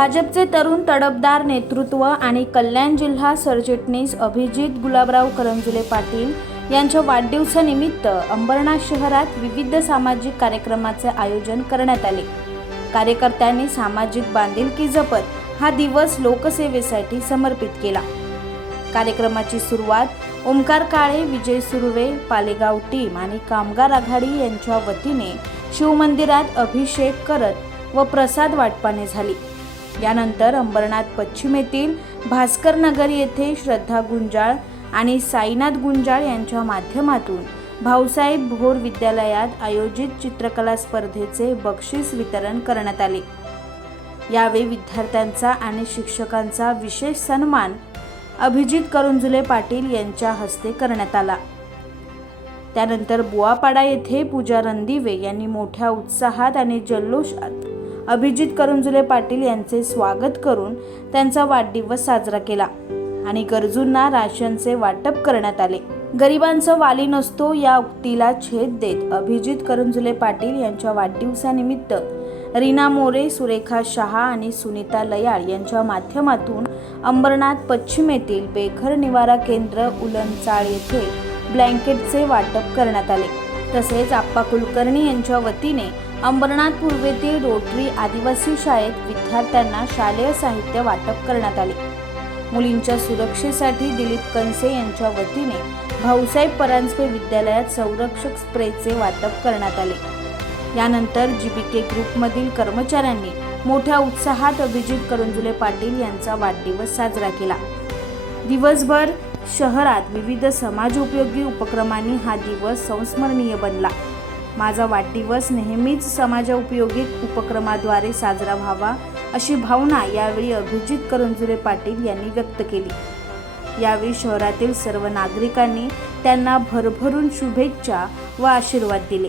भाजपचे तरुण तडफदार नेतृत्व आणि कल्याण जिल्हा सरचिटणीस अभिजित गुलाबराव करंजुले पाटील यांच्या वाढदिवसानिमित्त अंबरनाथ शहरात विविध सामाजिक कार्यक्रमाचे आयोजन करण्यात आले। कार्यकर्त्यांनी सामाजिक बांधिलकी जपत हा दिवस लोकसेवेसाठी समर्पित केला। कार्यक्रमाची सुरुवात ओमकार काळे, विजय सुर्वे, पालेगाव टीम आणि कामगार आघाडी यांच्या वतीने शिवमंदिरात अभिषेक करत व प्रसाद वाटपाने झाली। यानंतर अंबरनाथ पश्चिम येथील भास्कर नगर येथे श्रद्धा गुंजाळ आणि साईनाथ गुंजाळ यांच्या माध्यमातून भाऊसाहेब भोर विद्यालयात आयोजित चित्रकला स्पर्धेचे बक्षीस वितरण करण्यात आले। यावेळी विद्यार्थ्यांचा आणि शिक्षकांचा विशेष सन्मान अभिजित करंजुले पाटील यांच्या हस्ते करण्यात आला। त्यानंतर बुवापाडा येथे पूजा रणदिवे यांनी मोठ्या उत्साहात आणि जल्लोषात अभिजित करंजुले पाटील यांचे स्वागत करून त्यांचा वाढदिवस साजरा केला आणि गरजूंना राशनचे वाटप करण्यात आले। गरिबांचा वाली नसतो या उक्तीला छेद देत अभिजित करंजुले पाटील यांच्या वाढदिवसानिमित्त रीना मोरे, सुरेखा शहा आणि सुनीता लयाळ यांच्या माध्यमातून अंबरनाथ पश्चिम येथील बेघर निवारा केंद्र उलनचाळ येथे ब्लँकेटचे वाटप करण्यात आले। तसेच आप्पा कुलकर्णी यांच्या वतीने अंबरनाथ पूर्वेतील रोटरी आदिवासी शाळेत विद्यार्थ्यांना शालेय साहित्य वाटप करण्यात आले। मुलींच्या सुरक्षेसाठी दिलीप कनसे यांच्या वतीने भाऊसाहेब परांजपे विद्यालयात संरक्षक स्प्रेचे वाटप करण्यात आले। यानंतर जीबीके ग्रुपमधील कर्मचाऱ्यांनी मोठ्या उत्साहात अभिजित करंजुले पाटील यांचा वाढदिवस साजरा केला। दिवसभर शहरात विविध समाजोपयोगी उपक्रमांनी हा दिवस संस्मरणीय बनला। माझा वाढदिवस नेहमीच समाजोपयोगी उपक्रमाद्वारे साजरा व्हावा अशी भावना यावेळी अभिजित करंजुले पाटील यांनी व्यक्त केली। यावेळी शहरातील सर्व नागरिकांनी त्यांना भरभरून शुभेच्छा व आशीर्वाद दिले।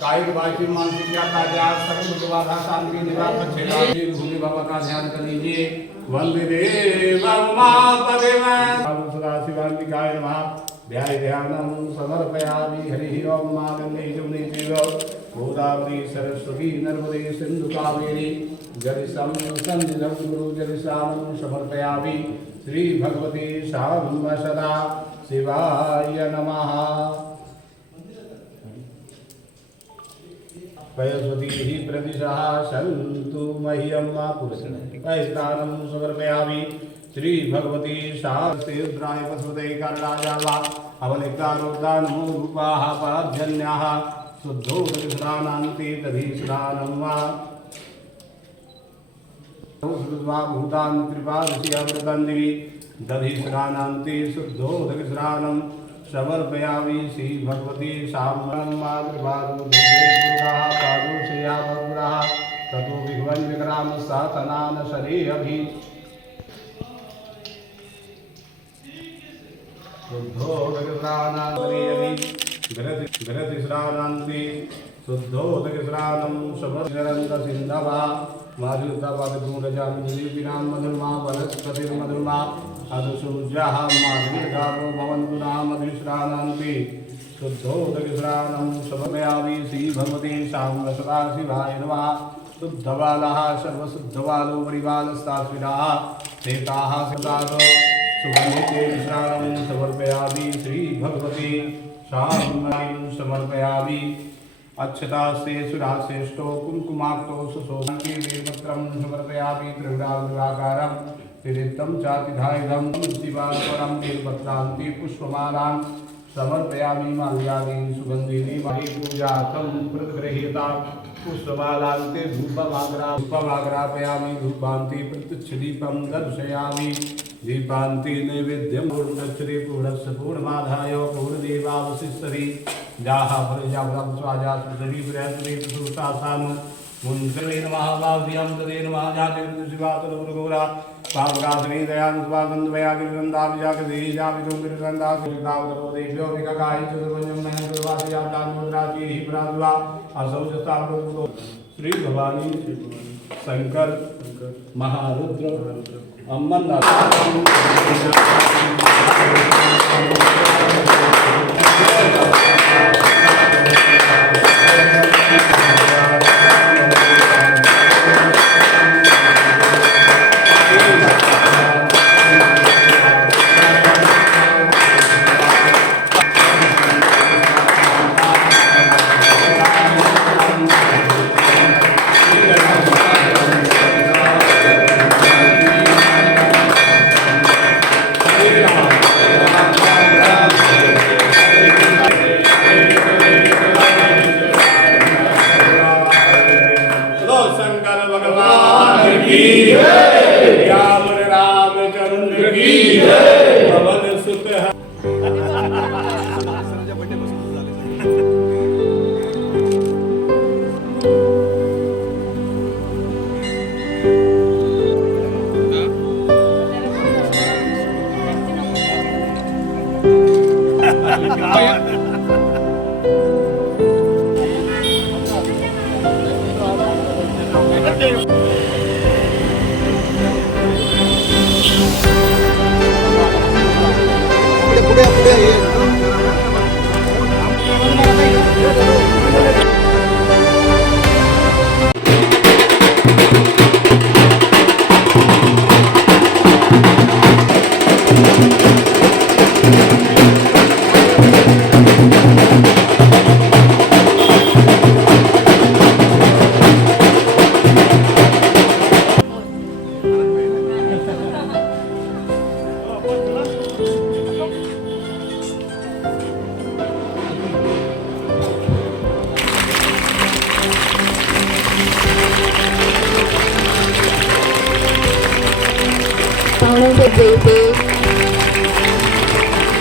कायिक वाचिक मानसिक यातायात सकल बाधा शांति निरापद भूमि बाबा का ध्यान कर लीजिए। वंदे देवं महापदेव सदाशिवाय नमः। ध्याय ध्यानं समर्पयामि। हरिः ओम। मा गंगे जमुने चैव गोदावरी सरस्वती नर्मदे सिंधु कावेरी जलसं सन्निधं गुरु जलसानं समर्पयामि। श्री भगवते शाम सदा शिवाय नमः। वयस्वती प्रतिशः सन्तु मह्यं पुरस्तानं समर्पयामि। श्री भगवती शास्त्रेन्द्राय वसुदे करणाया वा अवलिकारोदानमो रूपाः पार्जन्याः शुद्धोदकस्नानान्ते दधिस्नानं वा भूतान् कृपादृश्यामृतान्दिवि दधिस्नानान्ते शुद्धोदकस्नानं समर्पयामि। श्री भगवती शामनं मा कृपादो दुर्गाः पादोषयामग्रः ततो विघ्नं विक्राम सातनान शरे अभि शुद्धोदकस्नानान्ते शुद्धोदकस्नानं समर्पयन्त माधुर्यतापादपूर्णजामिनीनां मधुर्मा वनस्पतिर्मधुर्मा अधुसूर्याः माधुर्यकारो भवन्तु नाम मधुस्नानान्ते शुद्धोदकस्नानं समर्पयामि। श्री भगवते शाम सदा शिवाय नमः। शुद्धबालाः सर्वशुद्धबालो वरिबालस्तास्विनाः शेताः सदाः सुगन्धिते स्नानं समर्पयामि। श्री भगवते शाम समर्पयामि। अक्षतास्ते सुराश्रेष्ठो कुङ्कुमाक्तो सुशोभन्ति वीरपत्रं समर्पयामि। त्रिगुणाकारं त्रिनेत्रं चातिधायुधं शिवापरं वीरपत्रान्ति पुष्पमालां समर्पयामि। माल्यानि सुगन्धिनी महि पूजार्थं प्रतिगृह्यतां पुष्पमालान्ते धूपमाग्रापयामि। धूपान्ते प्रत्यक्षदीपं दर्शयामि। दीपान्ते नैवेद्यं पूर्णश्री पूर्णस्य पूर्णमाधाय पूर्णदेवावशिष्यति जाहा फलजाभ्रं स्वाजा सुदरी बृहस्पति सुतासानु मुंसवे नमः वाव्यं तदे नमः जातिर्दुशिवातुरुगोरा पावकासने दयानुस्वागन्धमयागिरिवृन्दाविजागदीजाविदुंगिरिवृन्दासुदावदरोदेभ्यो विककायिचतुर्वञ्जं नयनदुर्वासियाब्दान्मुद्राचीः प्रादुला असौजस्ताब्दुर्गो श्री भवानी शंकर महारुद्र अम्मन्नाथ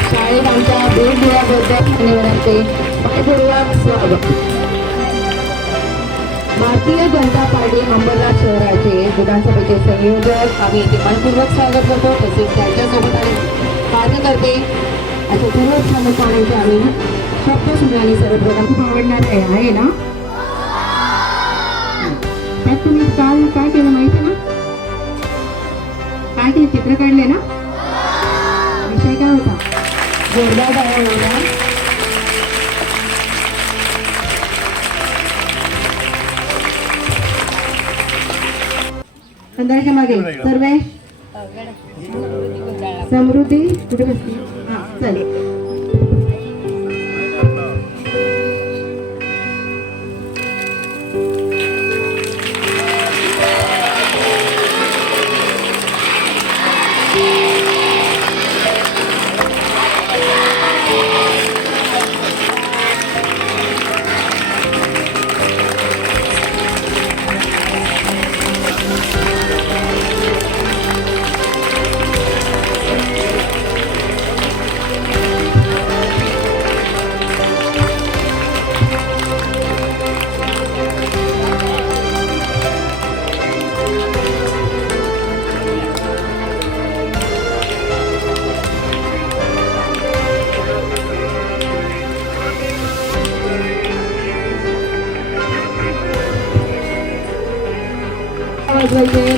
शाळेत आमच्या भेट दिल्याबद्दल धन्यवादांचे मनपूर्वक स्वागत. भारतीय जनता पार्टी अंबरनाथ शहराचे विधानसभेचे संयोजक आम्ही येथे मनपूर्वक स्वागत करतो. तसेच त्यांच्यासोबत आणि कार्यकर्ते असे सर्व पाहुण्यांचे आम्ही शब्द सुनाने सर्वप्रथम खूप आवडणार आहे ना. त्यात तुम्ही काल काय केलं माहिती ना, काय ते चित्र काढले ना, विषय काय होता, जोरदार टाळ्या होता. अंधाराच्या मागे सर्वे समृद्धी कुठे बसली, हा चालेल.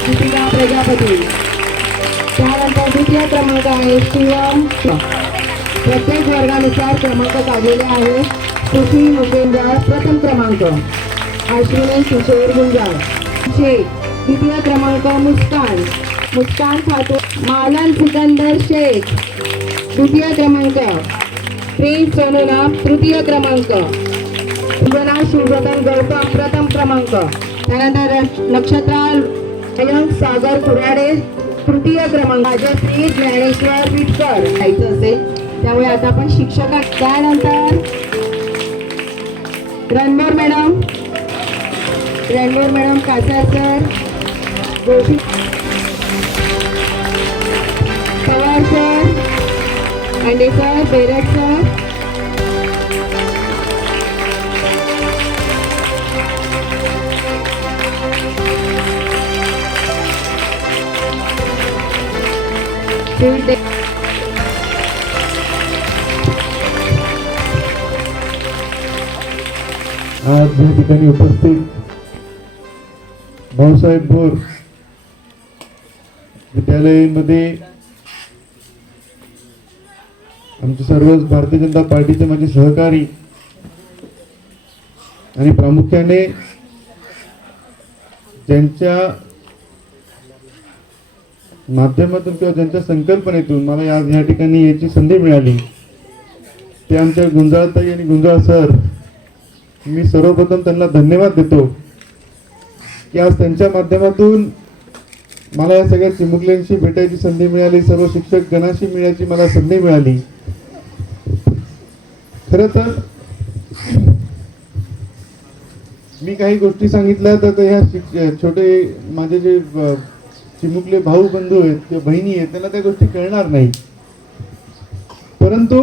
दीपिका प्रजापती. त्यानंतर द्वितीय क्रमांक आहे शिवम. प्रत्येक वर्गानुसार क्रमांक काढलेले आहे. सुशी मुकेंद्र प्रथम क्रमांक, अश्विनी किशोर गुंजाळ शेख. द्वितीय क्रमांक मुस्कान खातून. मालन सिकंदर शेख द्वितीय क्रमांक. प्रिन्स सोनोना तृतीय क्रमांक. सुजना शिवरतन गौतम प्रथम क्रमांक. त्यानंतर नक्षत्रा अयंक सागर कुराडे तृतीय क्रमांक. राजश्री ज्ञानेश्वर विटकर जायचं असेल त्यामुळे आता आपण शिक्षक. त्यानंतर Ranbor madam Kasar sir, Joshi Pawar sir, Ande sir, Berad sir. दीड ते आज या ठिकाणी उपस्थित भाऊसाहेब भोर विद्यालयामध्ये आमचे सर्वच भारतीय जनता पार्टीचे माझे सहकारी आणि प्रामुख्याने ज्यांच्या माध्यमातून किंवा ज्यांच्या संकल्पनेतून मला आज या ठिकाणी याची संधी मिळाली ते आमच्या गुंजाळताई आणि गुंजाळ सर. मी सर्वप्रथम त्यांना धन्यवाद देतो की आज त्यांच्या माध्यमातून मला या सगळ्या चिमुकल्यांशी भेटायची संधी मिळाली, सर्व शिक्षक गणाशी मिळायची मला संधी मिळाली. खरं तर मी काही गोष्टी सांगितल्या तर ह्या छोटे माझे जे चिमुकले भाऊ बंधू आहेत किंवा बहिणी आहेत त्यांना त्या गोष्टी कळणार नाही. परंतु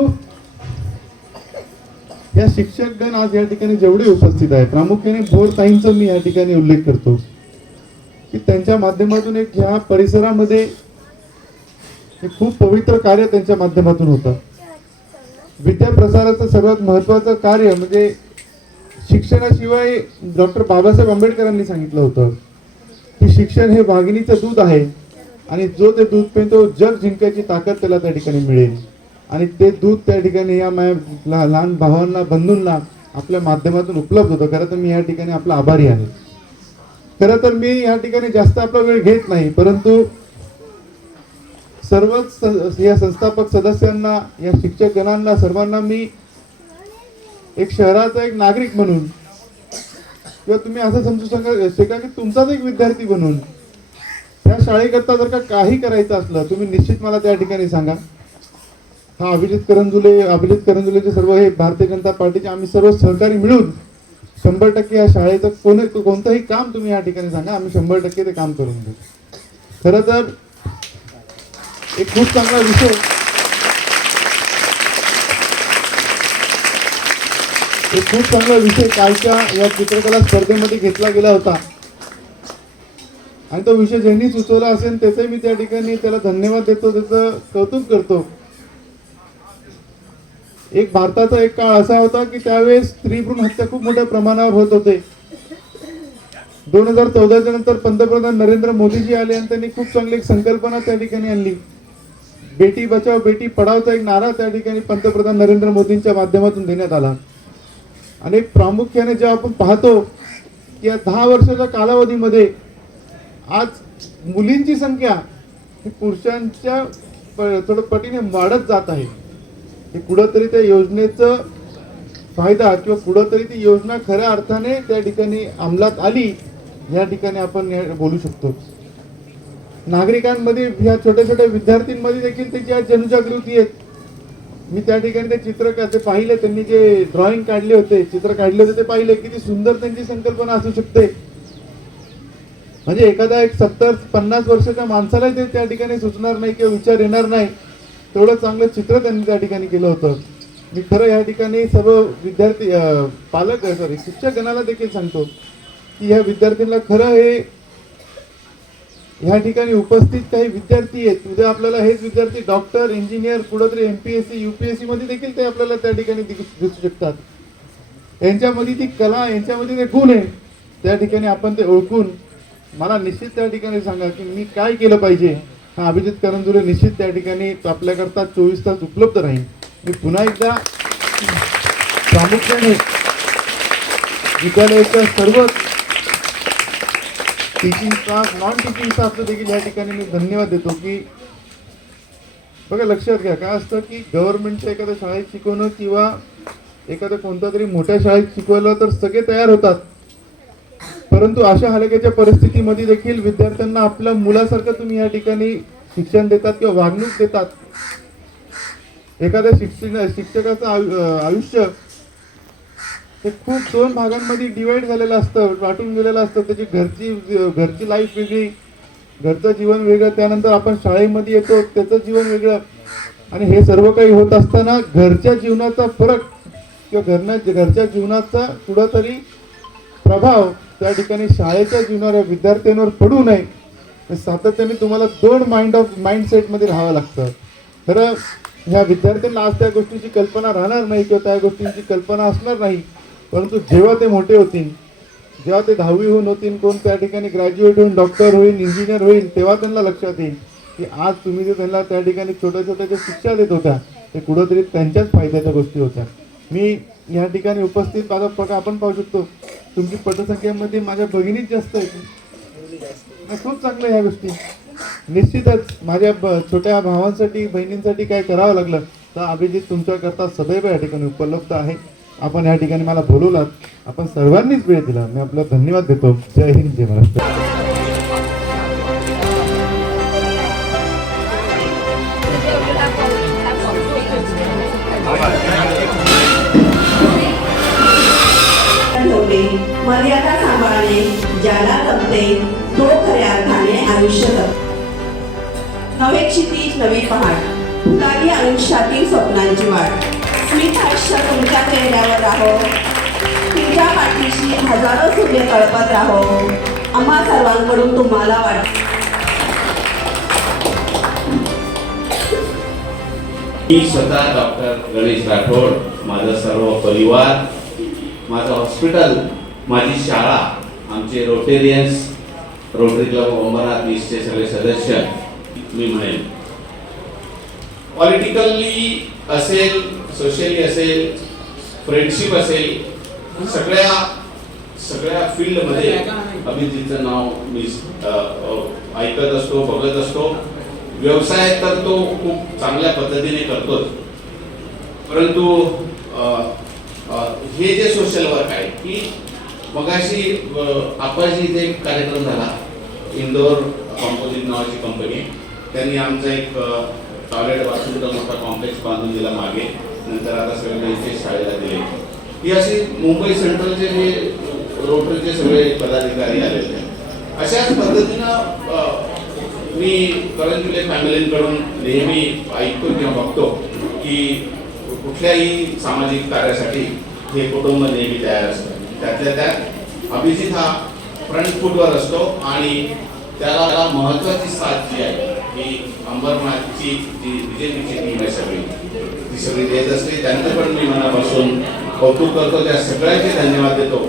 या शिक्षकगण आज या ठिकाणी जेवढे उपस्थित आहे, प्रामुख्याने भोर ताईंचा मी या ठिकाणी उल्लेख करतो की त्यांच्या माध्यमातून एक ह्या परिसरामध्ये एक खूप पवित्र कार्य त्यांच्या माध्यमातून होतं. विद्या प्रसाराचं सर्वात महत्वाचं कार्य म्हणजे शिक्षणाशिवाय डॉक्टर बाबासाहेब आंबेडकरांनी सांगितलं होतं की शिक्षण हे वाघिणीचं दूध आहे आणि जो ते दूध पितो जग जिंकायची ताकद त्याला त्या ठिकाणी मिळेल. आणि ते दूध त्या ठिकाणी या लहान भावांना बंधूंना आपल्या माध्यमातून उपलब्ध होतं. खरं तर मी या ठिकाणी आपला आभारी आहे. खरं तर मी या ठिकाणी जास्त आपला वेळ घेत नाही, परंतु सर्वच या संस्थापक सदस्यांना, या शिक्षक गणांना, सर्वांना मी एक शहराचा एक नागरिक म्हणून किंवा तुम्ही असं समजू शका की तुमचाच एक विद्यार्थी बनून या शाळेकरता जर का काही करायचं असलं तुम्ही निश्चित मला त्या ठिकाणी सांगा. हा अभिजित करंजुलेचे सर्व हे भारतीय जनता पार्टीचे आम्ही सर्व सहकारी मिळून 100% या शाळेचं कोणतंही काम तुम्ही या ठिकाणी सांगा, आम्ही 100% ते काम करून देऊ. खरं तर एक खूप चांगला विषय कालच्या या चित्रकला स्पर्धेमध्ये घेतला गेला होता आणि तो विषय ज्यांनी सुचवला असेल त्याचे मी त्या ठिकाणी त्याला धन्यवाद देतो, त्याचं कौतुक करतो. एक भारताचा एक काळ असा होता की त्यावेळेस स्त्री भ्रूण हत्या खूप मोठ्या प्रमाणावर होत होते. 2014च्या नंतर पंतप्रधान नरेंद्र मोदीजी आले आणि त्यांनी खूप चांगली एक संकल्पना त्या ठिकाणी आणली. बेटी बचाव बेटी पढावचा एक नारा त्या ठिकाणी पंतप्रधान नरेंद्र मोदींच्या माध्यमातून देण्यात आला. आणि प्रामुख्याने जेव्हा आपण पाहतो की या 10 वर्षाच्या कालावधीमध्ये आज मुलींची संख्या ही पुरुषांच्या थोडं पटीने वाढत जात आहे. हे कुठंतरी त्या योजनेचा फायदा किंवा कुठंतरी ती योजना खऱ्या अर्थाने त्या ठिकाणी अंमलात आली या ठिकाणी आपण बोलू शकतो. नागरिकांमध्ये ह्या छोट्या छोट्या विद्यार्थ्यांमध्ये देखील त्याची आज जनजागृती आहे. मी त्या ठिकाणी ते चित्र ते पाहिले, त्यांनी जे ड्रॉइंग काढले होते, चित्र काढले होते ते पाहिले, किती सुंदर त्यांची संकल्पना असू शकते. म्हणजे एखादा एक 70-50 वर्षाच्या माणसाला ते त्या ठिकाणी सुचणार नाही किंवा विचार येणार नाही, तेवढं चांगलं चित्र त्यांनी त्या ठिकाणी केलं होतं. मी खरं या ठिकाणी सर्व विद्यार्थी शिक्षक गणाला देखील सांगतो की ह्या विद्यार्थ्यांना खरं हे ह्या ठिकाणी उपस्थित काही विद्यार्थी आहेत, उद्या आपल्याला हेच विद्यार्थी डॉक्टर, इंजिनियर, कुठंतरी MPSC UPSC मध्ये देखील ते आपल्याला त्या ठिकाणी दिसू शकतात. यांच्यामध्ये ती कला, यांच्यामध्ये ते गुण आहे, त्या ठिकाणी आपण ते ओळखून मला निश्चित त्या ठिकाणी सांगा की मी काय केलं पाहिजे. हा अभिजित करंजुले निश्चित त्या ठिकाणी आपल्याकरता 24 तास उपलब्ध राहील. मी पुन्हा एकदा प्रामुख्याने विद्यालयाच्या सर्व टीचिंग स्टाफ, नॉन टीचिंग स्टाफचं देखील या ठिकाणी मी धन्यवाद देतो की बघा लक्षात घ्या काय असतं की गव्हर्नमेंटच्या एखाद्या शाळेत शिकवणं किंवा एखाद्या कोणत्या तरी मोठ्या शाळेत शिकवलं तर सगळे तयार होतात, परंतु अशा हलक्याच्या परिस्थितीमध्ये देखील विद्यार्थ्यांना आपल्या मुलासारखं तुम्ही या ठिकाणी शिक्षण देतात किंवा वागणूक देतात. एखाद्या शिक्षकाचं आयुष्य हे खूप 2 भागांमध्ये डिवाइड झालेलं असतं, वाटून गेलेलं असतं. त्याची घरची लाईफ वेगळी, घरचं जीवन वेगळं, त्यानंतर आपण शाळेमध्ये येतो त्याचं जीवन वेगळं. आणि हे सर्व काही होत असताना घरच्या जीवनाचा फरक किंवा घरच्या जीवनाचा कुठंतरी प्रभाव त्या ठिकाणी शाळेच्या जीवनावर विद्यार्थ्यांवर पडू नये सातत्याने तुम्हाला दोन माइंडसेटमध्ये राहावं लागतं. खरं ह्या विद्यार्थ्यांना आज त्या गोष्टीची कल्पना राहणार नाही किंवा त्या गोष्टींची कल्पना असणार नाही, परंतु जेव्हा ते मोठे होतील, जेव्हा ते 10वी होऊन होतील, कोण त्या ठिकाणी ग्रॅज्युएट होऊन डॉक्टर होईल, इंजिनियर होईल, तेव्हा त्यांना लक्षात येईल की आज तुम्ही जे त्यांना त्या ठिकाणी छोट्या छोट्या ज्या शिक्षा देत होत्या ते कुठंतरी त्यांच्याच फायद्याच्या गोष्टी होत्या. मी या ठिकाणी उपस्थित बघा आपण पाहू शकतो तुमची पटसंख्येमध्ये माझ्या भगिनीच जास्त आहेत. खूप चांगलं ह्या गोष्टी. निश्चितच माझ्या छोट्या भावांसाठी बहिणींसाठी काय करावं लागलं तर अभिजित तुमच्याकरता सदैव या ठिकाणी उपलब्ध आहे. आपण या ठिकाणी मला बोलवलात, आपण सर्वांनीच वेळ दिला, मी आपला धन्यवाद देतो. जय हिंद, जय महाराष्ट्र. मर्यादा सांभाळणे ज्याला जमते तो खऱ्या अर्थाने आयुष्य जगतो. नवे क्षितिज नवी पहाट, फुलारी आयुष्यातील स्वप्नांची वाट. स्मित हास्य तुमच्या चेहऱ्यावर राहो, तुमच्या पाठीशी हजारो सूर्य कळपत राहो. आम्हा सर्वांकडून तुम्हाला वाट. मी स्वतः डॉक्टर गणेश राठोड, माझा सर्व परिवार, माझं हॉस्पिटल, माझी शाळा, आमचे रोटेरियन्स, रोटरी क्लब अंबरनाथ ईस्टचे सगळे सदस्य, मी म्हणेन पॉलिटिकली असेल, सोशली असेल, फ्रेंडशिप असेल, सगळ्या फील्डमध्ये अभिजितचं नाव मी ऐकत असतो, बघत असतो. व्यवसाय तर तो खूप चांगल्या पद्धतीने करतोच, परंतु हे जे सोशल वर्क आहे की मगाशी आपाजी इथे एक कार्यक्रम झाला, इंदोर कॉम्पोजिट नावाची कंपनी, त्यांनी आमचा एक टॉयलेट बाथरूमचा मोठा कॉम्प्लेक्स बांधून दिला मागे, नंतर आता सगळे इथे शाळेला दिले. ही अशी मुंबई सेंट्रलचे जे रोटरीचे सगळे पदाधिकारी आलेले. अशाच पद्धतीनं मी करंजुले फॅमिलींकडून नेहमी ऐकतो किंवा बघतो की कुठल्याही सामाजिक कार्यासाठी हे कुटुंब नेहमी तयार असतं. त्यातल्या त्यात अभिजित हा फ्रंट फूटवर असतो आणि त्याला महत्त्वाची साथ जी आहे ही अंबरनाथची जी बीजेपीची टीम आहे ती सगळी देत असते. त्यांचं पण मी मनापासून कौतुक करतो, त्या सगळ्यांचे धन्यवाद देतो.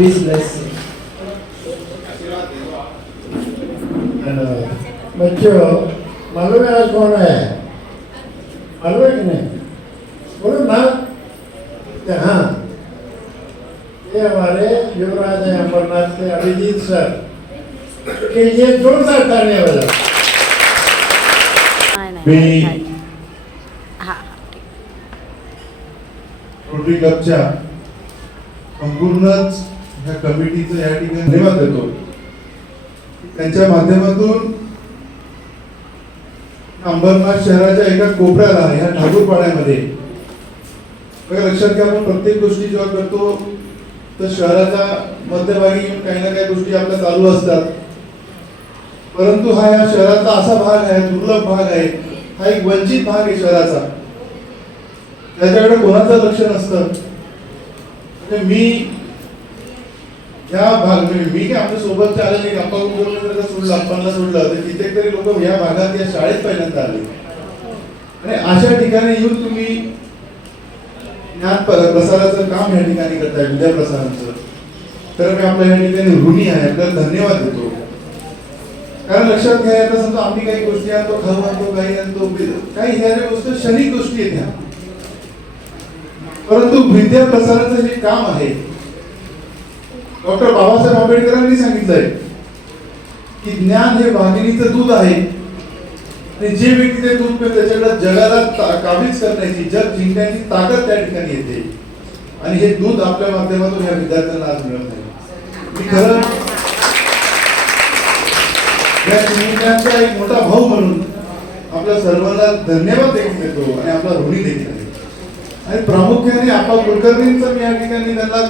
Please bless you. बच्चों, मालूम है आज कौन है? मालूम है कि नहीं? बोलो ना। हाँ, ये हमारे युवराज हैं अंबरनाथ के अभिजीत सर के लिए जोरदार तालियां बजाओ. रोटरी क्लबच्या संपूर्णच ह्या कमिटीचं या ठिकाणी धन्यवाद देतो. त्यांच्या माध्यमातून अंबरनाथ शहराच्या एका कोपऱ्याला ह्या ठाकूरपाड्यामध्ये बघा, लक्षात घ्या, आपण प्रत्येक गोष्टी जेव्हा करतो तर शहराच्या मध्यभागी काही ना काही गोष्टी आपल्या चालू असतात, परंतु हा या शहराचा असा भाग आहे, दुर्लभ भाग आहे, हा एक वंचित भाग आहे शहराचा, त्याच्याकडे कोणाचं लक्ष नसतं. मी या भाग मी काय आमच्या सोबतच्या आले नाही, गप्पा बोललं सोडलं, आपणला सोडलं तर कित्येक तरी लोक या भागात या शाळेत पहिल्यांदा आले आणि अशा ठिकाणी येऊन तुम्ही प्रसाराचं काम या ठिकाणी करताय, विद्या प्रसाराचं, तर मी आपल्या या ठिकाणी ऋणी आहे, आपल्याला धन्यवाद देतो. कारण लक्षात घ्या, आता समजा आम्ही काही गोष्टी आणतो, खाऊ आणतो, काही आणतो, काही ह्या गोष्टी क्षणिक गोष्टी आहेत ह्या, परंतु विद्या प्रसाराचं जे काम आहे, डॉक्टर बाबासाहेब आंबेडकरांनी सांगितलंय की ज्ञान हे वाघिणीचं दूध आहे आणि जे व्यक्ती ते दूध पितो त्याच्याकडे जगाला काबीज करण्याची, जग जिंकण्याची ताकद त्या ठिकाणी येते. आणि हे दूध आपल्या माध्यमातून या विद्यार्थ्यांना आज मिळत नाही. मी खरं या चिमुकल्यांचा एक मोठा भाऊ म्हणून आपल्या सर्वांना धन्यवाद देखील देतो आणि आपला ऋणी देखील आहे. आणि प्रामुख्याने आपा कुलकर्णींचं मी या ठिकाणी त्यांना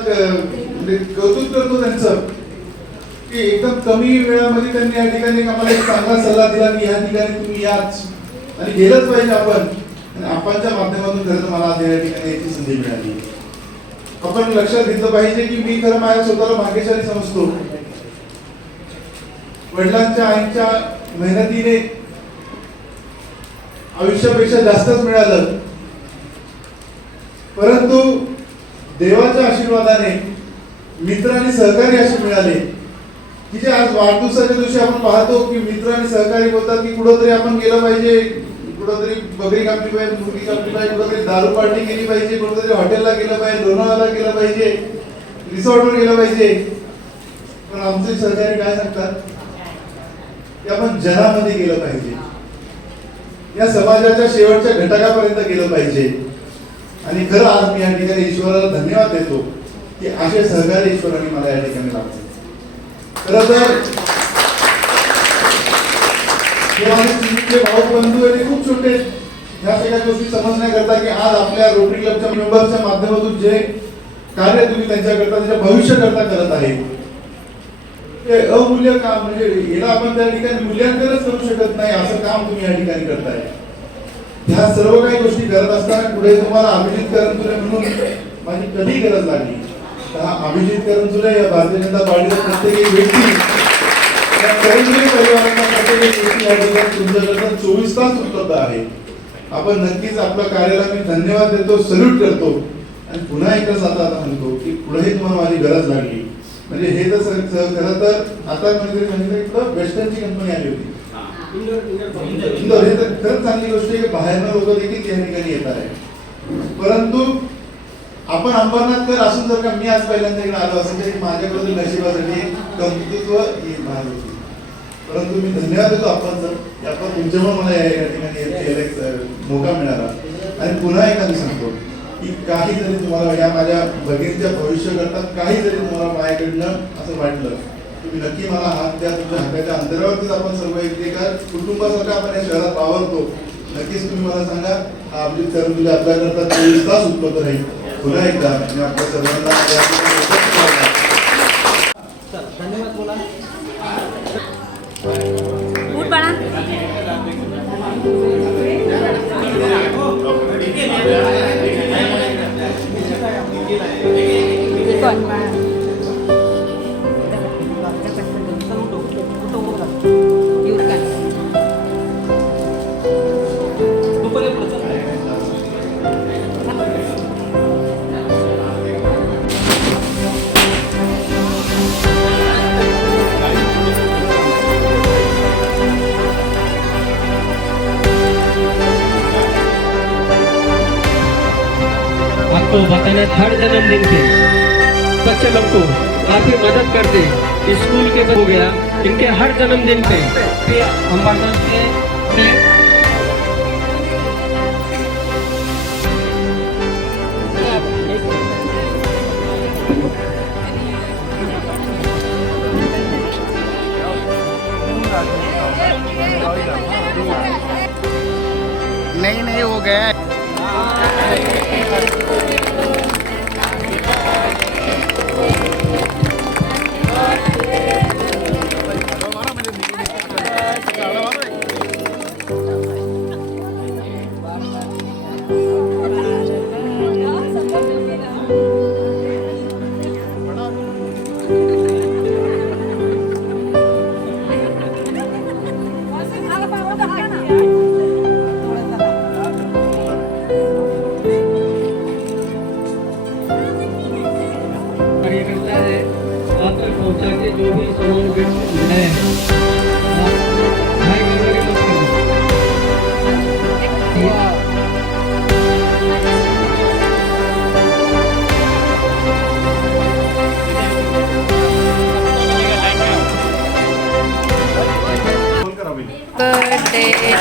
कौतुक करतो त्यांचं, की एकदम कमी वेळामध्ये त्यांनी या ठिकाणी आम्हाला एक चांगला सल्ला दिला की या ठिकाणी तुम्ही याच आणि गेलंच पाहिजे आपण. आणि आपणच्या माध्यमातून खरं तर मला आज या ठिकाणी याची संधी मिळाली. आपण लक्षात घेतलं पाहिजे की मी खरं माझ्या स्वतःला भाग्यशाली समजतो. वडिलांच्या आईच्या मेहनतीने आयुष्यापेक्षा जास्तच मिळालं, परंतु देवाच्या आशीर्वादाने मित्र आणि सहकारी असे मिळाले की जे आज वाढदिवसाच्या दिवशी आपण पाहतो की मित्र आणि सहकारी बोलतात की कुठंतरी आपण गेलं पाहिजे, कुठंतरी बकरी कापली पाहिजे, मुर्गी कापली पाहिजे, कुठंतरी दारू पार्टी केली पाहिजे, कुठंतरी हॉटेलला गेलं पाहिजे, लोणावळ्याला गेलं पाहिजे, रिसॉर्टवर गेलं पाहिजे. पण आमचे सहकारी काय सांगतात की आपण जनामध्ये गेलं पाहिजे, या समाजाच्या शेवटच्या घटकापर्यंत गेलं पाहिजे. आणि खरं आज मी या ठिकाणी ईश्वराला धन्यवाद देतो की असे सहकारी ईश्वराने मला या ठिकाणी लाभले. खरं तर हे माझे चिमुकले भाऊ बंधू आहे ते खूप छोटे, ह्या सगळ्या गोष्टी समजण्याकरता की आज आपल्या रोटरी क्लबच्या मेंबर्सच्या माध्यमातून जे कार्य तुम्ही त्यांच्याकरता, त्यांच्या भविष्याकरता करत आहे, ते अमूल्य काम, म्हणजे याला आपण त्या ठिकाणी मूल्यांकनच करू शकत नाही असं काम तुम्ही या ठिकाणी करताय. ह्या सर्व काही गोष्टी करत असताना पुढे तुम्हाला अभिजित करंजुले म्हणून माझी कधी गरज लागली तर हा अभिजित करंजुले या भारतीय जनता पार्टीचा प्रत्येक एक व्यक्ती, या करंजुले परिवाराचा प्रत्येक एक व्यक्ती या ठिकाणी तुमच्याकडे 24 तास उपलब्ध आहे. आपण नक्कीच आपल्या कार्याला मी धन्यवाद देतो, सल्यूट करतो आणि पुन्हा एकदा आता म्हणतो की पुढे तुम्हाला माझी गरज लागली. म्हणजे हे तर खरं तर आता म्हणजे वेस्टर्नची कंपनी आली होती इंदोर, हे तर खरंच चांगली गोष्ट आहे की बाहेरनं लोक देखील त्या ठिकाणी येत आहे. परंतु आपण अंबरनाथकर असून जर का मी आज पहिल्यांदा इकडे आलो असेल तर माझ्याकडे नशिबासाठी कर्तृत्व भाग होती. परंतु मी धन्यवाद देतो आपण जर आपण तुमच्यामुळे मला या ठिकाणी मोका मिळाला. आणि पुन्हा एकदा मी सांगतो की काही जरी तुम्हाला या माझ्या भगिनीच्या भविष्य करता काही जरी तुम्हाला माझ्याकडनं असं वाटलं, तुम्ही नक्की मला हात द्या. तुमच्या हाताच्या अंतरावरतीच आपण सर्व एका कुटुंबासारखं आपण या शहरात वावरतो. नक्कीच तुम्ही मला सांगा, अभिजित करंजुले आपल्याकरता 24 तास उपलब्ध राहील. पुन्हा एकदा मी आपल्या सर्वांना धन्यवाद बोला. आपको बताना थर्ड जन्मदिन पे बच्चे लोग को काफी मदद करते स्कूल के हो गया, इनके हर जन्मदिन पे अम्बानाथ के नहीं हो गया. birthday to you.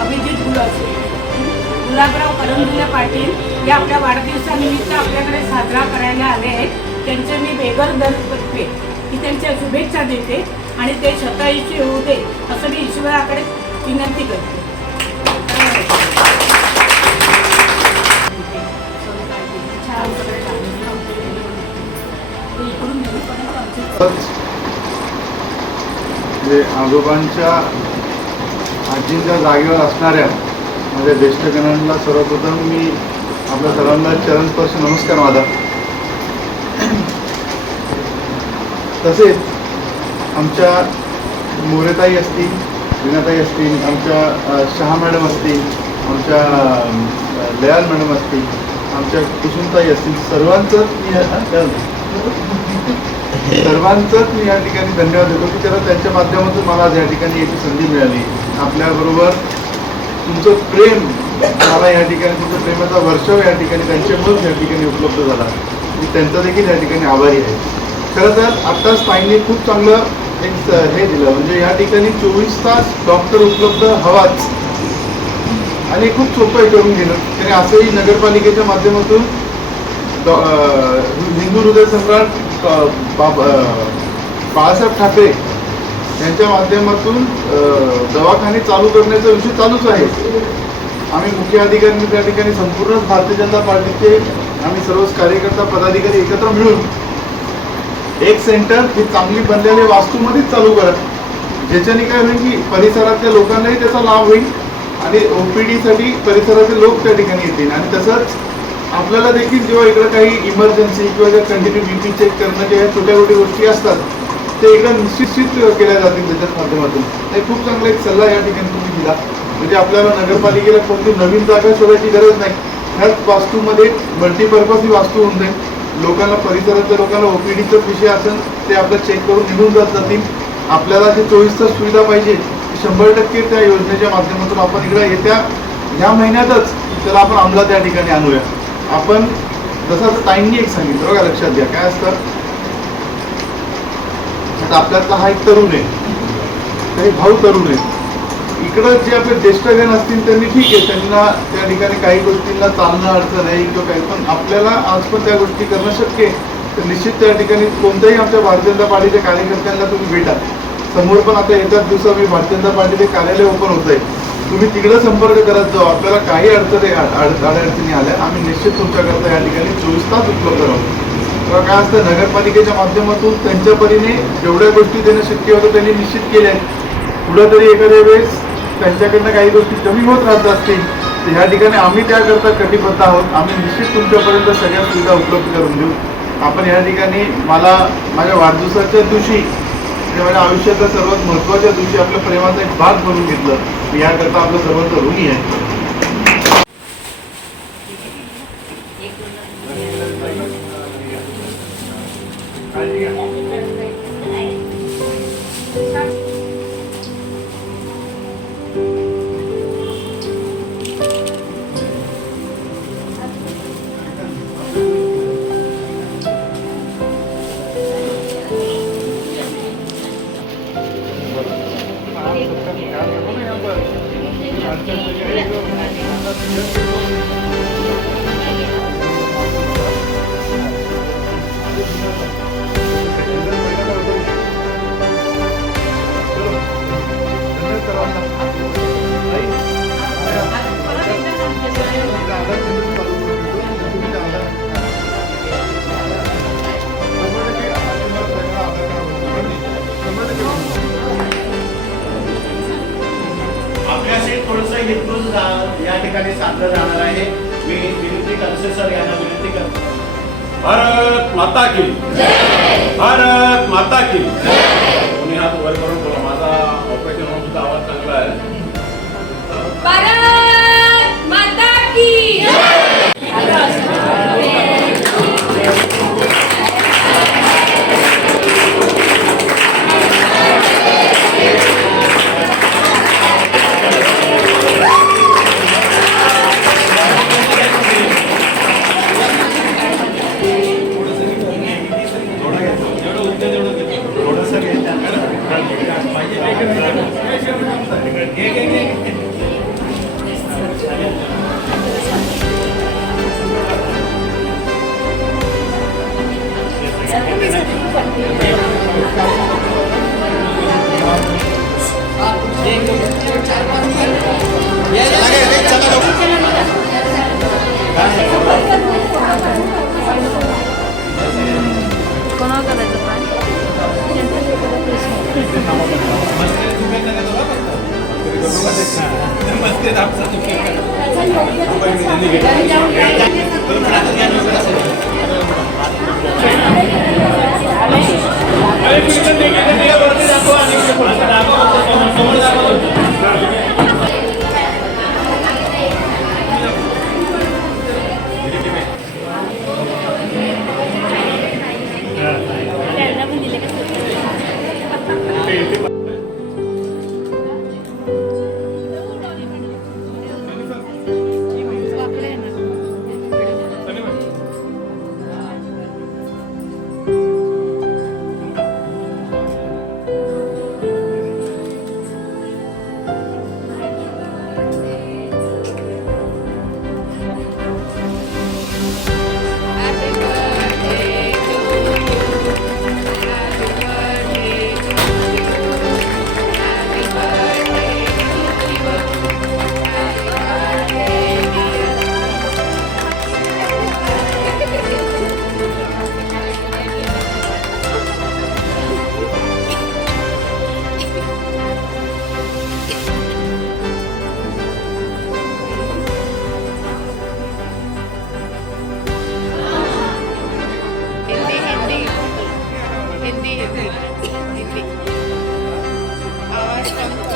Abhijit Gulabrao Karanjule Patil हे आपल्या वाढदिवसानिमित्त आपल्याकडे साजरा करायला आले आहेत. त्यांचे मी बेगर दरतर्फे की त्यांच्या शुभेच्छा देते आणि ते शतायुषी होऊ दे असं मी ईश्वराकडे विनंती करते. म्हणजे आजोबांच्या आजींच्या जागेवर असणाऱ्या माझ्या ज्येष्ठगणांना सर्वप्रथम मी आपल्या सर्वांना चरणस्पर्श नमस्कार माझा. तसेच आमच्या मोरेताई असतील, वीणाताई असतील, आमच्या शहा मॅडम असतील, आमच्या दयाल मॅडम असतील, आमच्या कुसुमताई असतील, सर्वांचंच मी या ठिकाणी धन्यवाद देतो की त्याला त्यांच्या माध्यमातून मला आज या ठिकाणी याची संधी मिळाली. आपल्याबरोबर तुमचं प्रेम मला या ठिकाणी, तुमच्या प्रेमाचा वर्षाव या ठिकाणी त्यांच्यामुळेच या ठिकाणी उपलब्ध झाला. मी त्यांचा देखील या ठिकाणी आभारी आहे. खरं तर आत्ताच ताईंनी खूप चांगलं एक हे दिलं, म्हणजे या ठिकाणी 24 तास डॉक्टर उपलब्ध हवाच आणि खूप सोपं हे करून गेलं. त्याने असंही नगरपालिकेच्या माध्यमातून हिंदू हृदय सम्राट बाळासाहेब ठाकरे यांच्या माध्यमातून दवाखाने चालू करण्याचा विषय चालूच आहे. आम्ही मुख्य अधिकारी त्या ठिकाणी संपूर्ण भारतीय जनता पार्टीचे आम्ही सर्वच कार्यकर्ता पदाधिकारी एकत्र मिळून एक सेंटर हे चांगली बनलेल्या वास्तूमध्येच चालू करा, ज्याच्याने काय होईल की परिसरातल्या लोकांनाही त्याचा लाभ होईल आणि OPD साठी परिसराचे लोक त्या ठिकाणी येतील. आणि तसंच आपल्याला देखील जेव्हा इकडं काही इमर्जन्सी किंवा कंटिन्यू BP चेक करणं किंवा छोट्या छोट्या गोष्टी असतात ते एकदम निश्चित केल्या जातील त्याच्या माध्यमातून. हे खूप चांगला एक सल्ला या ठिकाणी तुम्ही दिला. म्हणजे आपल्याला नगरपालिकेला कोणती नवीन जागा शोधायची गरज नाही. ह्याच वास्तूमध्ये मल्टीपर्पज ही वास्तू होऊन जाईल. लोकांना, परिसरातल्या लोकांना OPDचाच विषय असेल ते आपलं चेक करून निघून जातील. आपल्याला जे 24 तास सुविधा पाहिजे 100% त्या योजनेच्या माध्यमातून आपण इकडे येत्या ह्या महिन्यातच त्याला आपण अंमलात या ठिकाणी आणूया. आपण जसं आता ताईंनी एक सांगितलं बघा, लक्षात घ्या काय असतं. आता आपल्यातला हा एक तरुण आहे, काही भाऊ तरुण आहे. इकडं जे आपले ज्येष्ठगण असतील त्यांनी ठीक आहे, त्यांना त्या ठिकाणी काही गोष्टींना चालणं अडचण आहे किंवा काही, पण आपल्याला आज पण त्या गोष्टी करणं शक्य आहे. तर निश्चित त्या ठिकाणी कोणत्याही आमच्या भारतीय जनता पार्टीच्या कार्यकर्त्यांना तुम्ही भेटा. समोर पण आता येत्याच दिवसात मी भारतीय जनता पार्टीचे कार्यालय ओपन होत आहे, तुम्ही तिकडे संपर्क करत जाऊ. आपल्याला काही अडचणी आल्या आम्ही निश्चित तुमच्याकरता या ठिकाणी 24 तास उपलब्ध राहू. किंवा काय असतं, नगरपालिकेच्या माध्यमातून त्यांच्या परीने जेवढ्या गोष्टी देणं शक्य होतं त्यांनी निश्चित केल्या आहेत. पुढं तरी एखाद्या वेळेस त्यांच्याकडनं काही गोष्टी कमी होत राहत असतील तर ह्या ठिकाणी आम्ही त्याकरता कटिबद्ध आहोत. आम्ही निश्चित तुमच्यापर्यंत सगळ्या सुविधा उपलब्ध करून देऊ. आपण या ठिकाणी मला माझ्या वाढदिवसाच्या दिवशी, माझ्या आयुष्याच्या सर्वात महत्त्वाच्या दिवशी आपल्या प्रेमाचा एक भाग बनवून घेतलं. याकरता आपलं सर्वांचं ऋणी आहे. थोडंसं इथून या ठिकाणी साधलं जाणार आहे. मी विनंती करतो सर, यांना विनंती करतो. भारत माता की भारत माता की. कोणी हात वर करून बोला. माझा ऑपरेशन होऊन सुद्धा आवाज चांगला आहे. भारत माता की कोणाला करायचं पण हिंदी आवाज कम